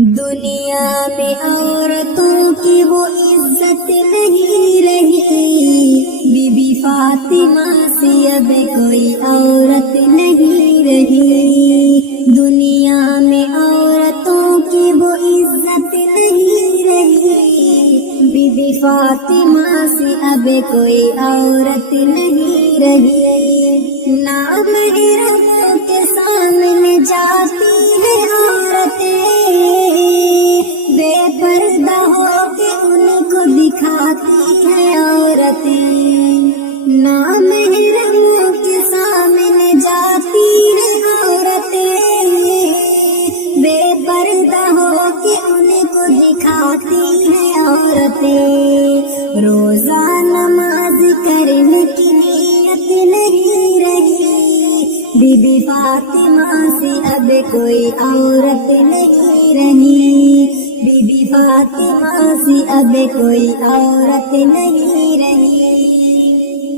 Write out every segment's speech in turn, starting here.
دنیا میں عورتوں کی وہ عزت نہیں رہی، بی بی فاطمہ سے اب کوئی عورت نہیں رہی۔ دنیا میں عورتوں کی وہ عزت نہیں رہی، بی بی فاطمہ سے اب کوئی عورت نہیں رہی۔ نامحرموں کے سامنے جاتی ہے عورتیں، بے پردہ ہو کے ان کو دکھاتی ہے عورتیں۔ نامحرموں کے سامنے جاتی ہے عورتیں، بے پردہ ہو کے ان کو دکھاتی ہے عورتیں۔ روزہ نماز کرنے کی نیت نہیں رہی، بی بی فاطمہ سے اب کوئی عورت نہیں رہی، بی بی فاطمہ سے اب کوئی عورت نہیں رہی۔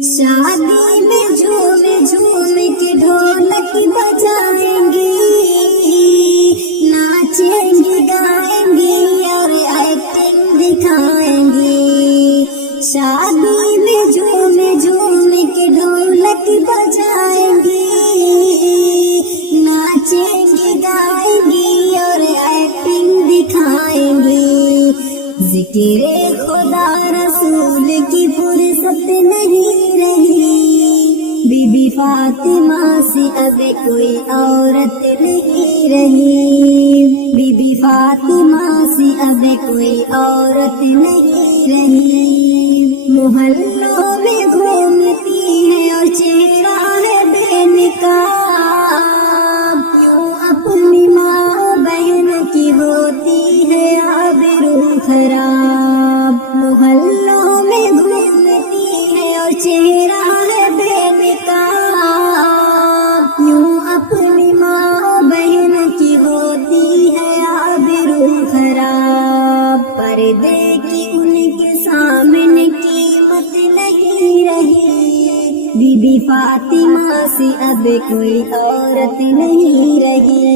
شادی میں جھوم جھوم کے ڈھولک بجائیں گی، ناچیں گی گائیں گی اور ایکٹنگ دکھائیں گی۔ شادی میں جھوم جھوم کے ڈھولک بجائیں گی، ناچیں گی گائیں گی اور ایکٹنگ دکھائیں گی۔ ذکر خدا رسول کی فرصت نہیں رہی، بی بی فاطمہ سے اب کوئی عورت نہیں رہی، بی بی فاطمہ سے اب کوئی عورت نہیں رہی۔ محلوں میں گھومتی ہے اور چہرہ ہے بے نقاب، یوں اپنی ماں بہنوں کی ہوتی ہے آبرو خراب۔ محلوں میں گھومتی ہے اور چہرہ ہے بے نقاب، یوں اپنی ماں بہنوں کی ہوتی ہے آبرو خراب۔ پردے کی ان کے سامنے قیمت نہیں رہی، بی بی فاطمہ سے اب کوئی عورت نہیں رہی،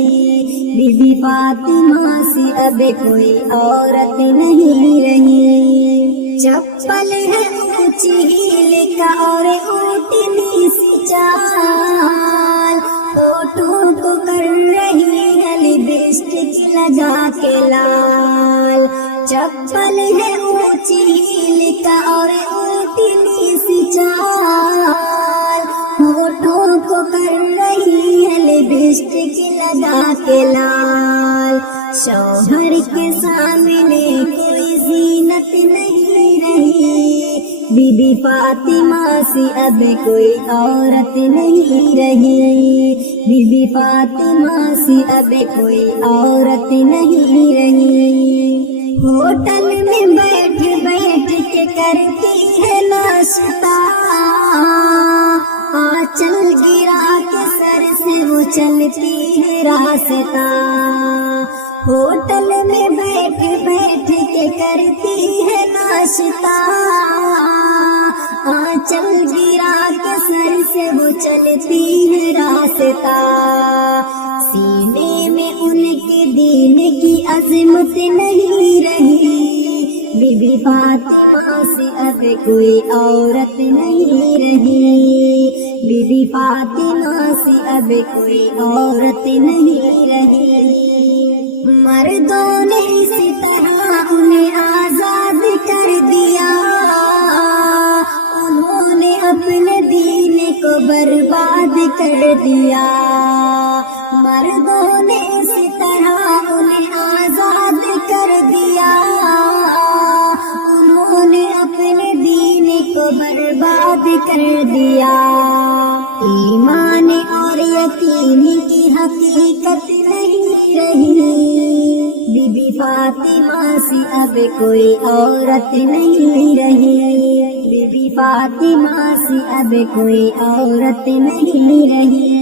بی بی فاطمہ سے اب کوئی عورت نہیں رہی۔ چپل ہے اونچی ہیل کا اور اونٹنی سی چال، ہونٹوں کو کر رہی ہے لپسٹک لگا کے لال۔ چپل ہے اونچی ہیل کا اور اونٹنی سی چال، ہونٹوں کو کر رہی ہے لپسٹک لگا کے لال۔ شوہر کے سامنے کوئی زینت نہیں رہی، بی بی فاطمہ سے اب کوئی عورت نہیں رہی، بی بی فاطمہ سے اب کوئی عورت نہیں رہی۔ ہوٹل میں بیٹھ بیٹھ کے کرتی ہے ناشتہ، آنچل گرا کے سر سے وہ چلتی ہے راستہ۔ ہوٹل میں بیٹھ بیٹھ کے کرتی ہے ناشتہ، آنچل گرا کے سر سے وہ چلتی ہے راستہ۔ سینے میں ان کے دین کی عظمت نہیں رہی، بی بی فاطمہ سے اب کوئی عورت نہیں رہی، بی بی فاطمہ سے اب کوئی عورت نہیں رہی۔ مردوں نے اسی طرح انہیں آزاد کر دیا، انہوں نے اپنے دین کو برباد کر دیا۔ مردوں نے اسی طرح انہیں آزاد کر دیا، انہوں نے اپنے دین کو برباد کر دیا۔ ایمان اور یقین کی حقیقت نہیں رہی، بی بی فاطمہ سے اب کوئی عورت نہیں رہی، بی بی فاطمہ سے اب کوئی عورت نہیں رہی۔